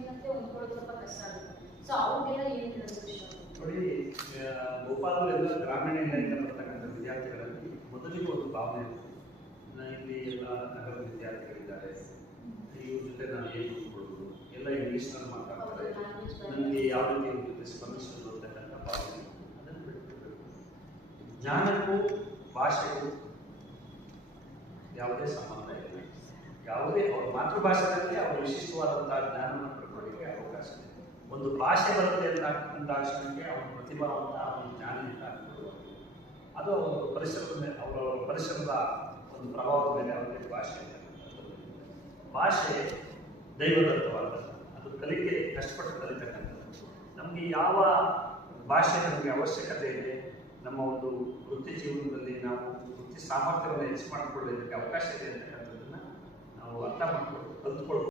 ಜೀವನಕ್ಕೆ ಹೊಂದ್ಕೊಳ್ಳೋದು ಸ್ವಲ್ಪ ಕಷ್ಟ ಆಗುತ್ತೆ. ಸೊ ಅವ್ರಿಗೆಲ್ಲ ಏನು ಹೇಳೋದು ಇಷ್ಟ? ನೋಡಿ, ಗೋಪಾಲರೆಲ್ಲ ಗ್ರಾಮೀಣ ಇಲಾಖೆಯಿಂದ ಬರ್ತಕ್ಕಂಥ ವಿದ್ಯಾರ್ಥಿಗಳಲ್ಲಿ ಮೊದಲಿಗೆ ಒಂದು ಭಾವನೆ ಇರುತ್ತೆ. ಇಲ್ಲಿ ಎಲ್ಲ ನಗರದ ವಿದ್ಯಾರ್ಥಿಗಳಿದ್ದಾರೆ, ಇವ್ರ ಜೊತೆ ನಾನು ಏನು ಹೊಂದ್ಕೊಳ್ಳೋದು, ಎಲ್ಲ ಇಂಗ್ಲೀಷ್ನಲ್ಲಿ ಮಾತಾಡ್ತಾರೆ, ನನಗೆ ಯಾವ ರೀತಿ ಇವ್ರ ಜೊತೆ ಸ್ಪಂದಿಸೋದು ಅಂತಕ್ಕಂಥ ಭಾವನೆ. ಅದನ್ನು ಬಿಟ್ಬಿಡ್ಬೇಕು. ಜ್ಞಾನಕ್ಕೂ ಭಾಷೆಗೂ ಯಾವುದೇ ಸಂಬಂಧ ಇಲ್ಲ. ಯಾವುದೇ ಅವ್ರ ಮಾತೃಭಾಷೆಯಲ್ಲಿ ಅವರ ವಿಶಿಷ್ಟವಾದಂತಹ ಜ್ಞಾನವನ್ನು ಪಡ್ಕೊಳ್ಳಿಕ್ಕೆ ಅವಕಾಶ ಇದೆ. ಒಂದು ಭಾಷೆ ಬರುತ್ತೆ ಅಂದಾಕ್ಷಣಕ್ಕೆ ಅವನ ಪ್ರತಿಭಾವಂತ, ಅವನ ಜ್ಞಾನದಿಂದ ಅದು ಪರಿಸರದ ಮೇಲೆ ಅವರ ಪರಿಸರದ ಒಂದು ಪ್ರಭಾವದ ಮೇಲೆ ಅವರಿಗೆ ಭಾಷೆ ಇದೆ. ಭಾಷೆ ದೈವದತ್ತವಾದದ್ದು, ಅದು ಕಲಿಕೆ ಕಷ್ಟಪಟ್ಟು ಕಲಿತಕ್ಕಂಥದ್ದು. ನಮಗೆ ಯಾವ ಭಾಷೆ ನಮಗೆ ಅವಶ್ಯಕತೆ ಇದೆ, ನಮ್ಮ ಒಂದು ವೃತ್ತಿ ಜೀವನದಲ್ಲಿ ನಾವು ವೃತ್ತಿ ಸಾಮರ್ಥ್ಯವನ್ನು ಹೆಚ್ಚು ಮಾಡಿಕೊಳ್ಳೋದಕ್ಕೆ ಅವಕಾಶ ಇದೆ ಅಂತಕ್ಕಂಥದ್ದನ್ನು ನಾವು ಅರ್ಥ ಮಾಡ್ಕೊಂಡು ಕಲ್ತ್ಕೊಳ್ಬೇಕು.